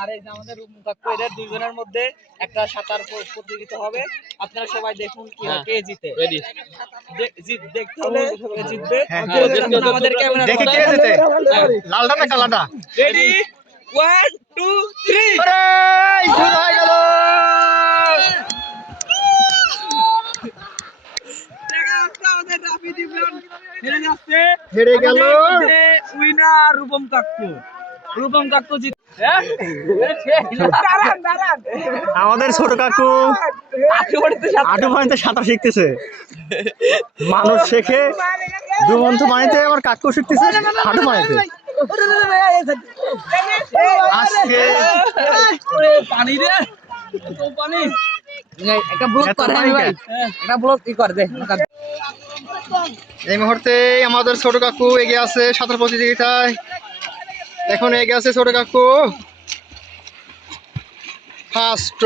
আর এই যে আমাদের মুকাক্কু, এদের দুইজনের মধ্যে একটা সাঁতার প্রতিযোগিতা হবে। আপনারা সবাই দেখুন কি হয়, কে জিতে। রেডি? দেখতে হলে কে জিতবে আমাদের ক্যামেরা দেখি কে জিতে, লালটা না কালাটা। রেডি 1 2 3 শুরু হয়ে গেল। আমাদের রাফিদ ইমরান হেরে যাচ্ছে, হেরে গেল। উইনার রূপম কাক্কু। রূপম কাক্কু জিত। আমাদের ছোট কাকু আটু পানিতে সাঁতার শিখতেছে। মানুষ শেখে ডুবন্ত পানিতে, আমার কাকু শিখতেছে হাঁটু পানিতে। আজকে পানি রে, পানি একটা ব্লক করে ভাই, একটা ব্লক কি করে দে। এই মুহূর্তে আমাদের ছোট কাকু এগিয়ে আছে সাঁতার প্রতিযোগিতায়। এখন এগিয়ে আছে ছোট কাকু ফার্স্ট।